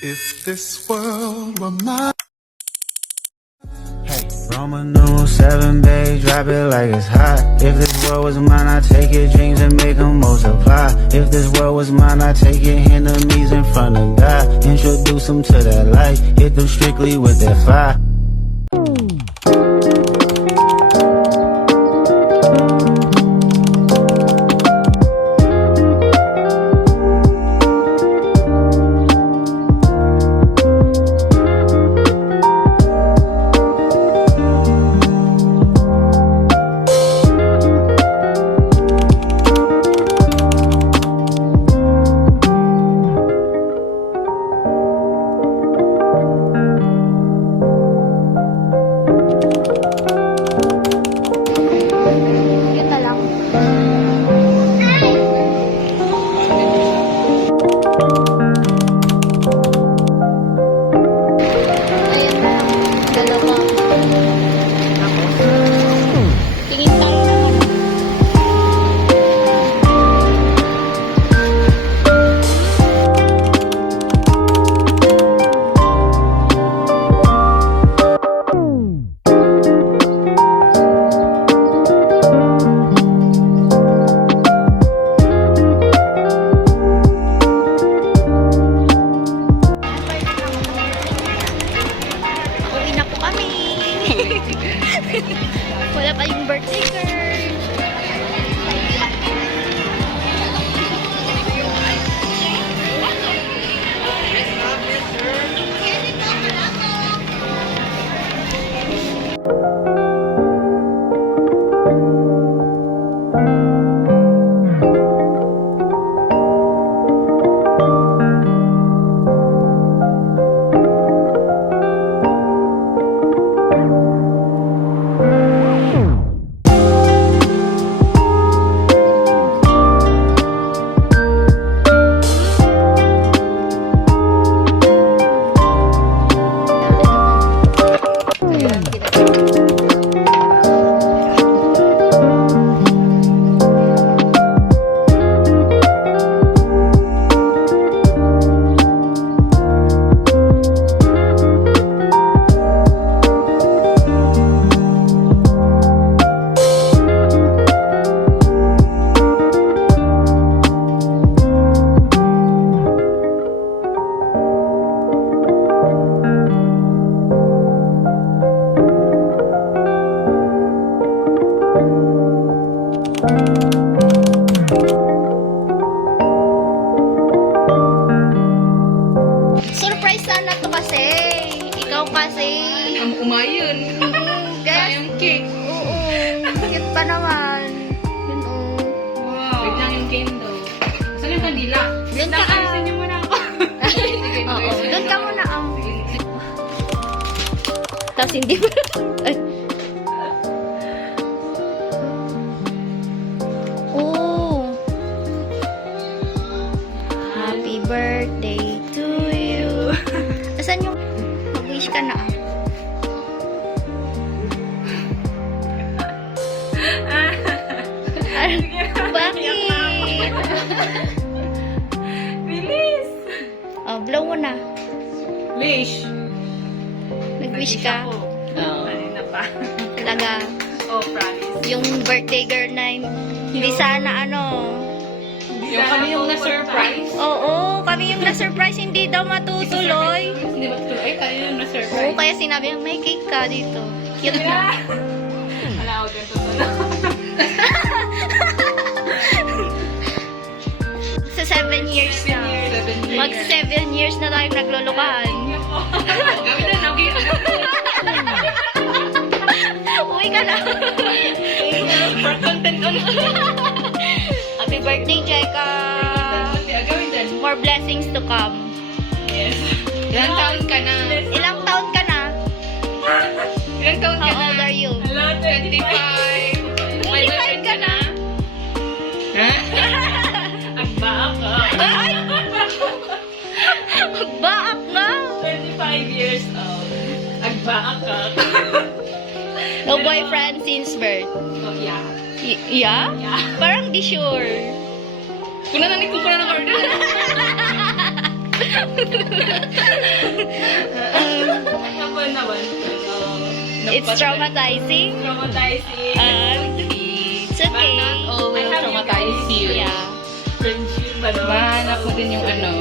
If this world were mine. Hey, Roman numeral 7, babe, drop it like it's hot. If this world was mine, I'd take your dreams and make them multiply. If this world was mine, I'd take your enemies in front of God. Introduce them to that light, hit them strictly with that fire. Yun na lang. Ayun na lang. Dalawa. Tingin tayo naman. Uwi na po kami. Wala pa yung birthday girl. Surprise sana to kasi. Ikaw kasi. Ang umayon. Guys. Sayang cake. Oo. Cute pa naman. Yun o. Wow. Wait lang yung candle. Saan yung kandila? Doon ka. Alisin niyo muna ako. Oo. Doon ka muna. Tapos hindi mo. Ay. Oh. Happy birthday to you. Asan yung mag-wish ka na? Bakit? Bilis! Oh, blow mo na. Wish. Nag-wish ka? Oo. Kanina pa. Talaga. Oh, promise. Yung birthday girl na hindi sana ano. Yung kami yung na-surprise. Oo, kami yung na-surprise, hindi daw matutuloy. Hindi ba tuloy? Ay, kayo yung Oo, na-surprise. kaya sinabi niya, may cake ka dito. Cute na. Wala ako ganito na. Sa 7 years na. 7 years. Mag 7 years na tayong naglulukahan. Gawin na, Nogi. Uwi ka na. For content on. Happy birthday, Jeka. Gawin din. More blessings to come. Yes. Ilang taon ka na? Ilang taon ka na? Ilang taon ka How na? old are you? Hello, 25. 25 ka na? Ha? Agba ako. Ay! Baak nga! 25 years old. Agba ako. No boyfriend since birth. Oh, yeah. Yeah? Yeah. Parang di sure. Kuna na ni ko na ng order. Naman naman. It's traumatizing. Traumatizing. It's okay. But not all will traumatize you. Yeah. Friendship, ano? Mahanap mo din yung ano,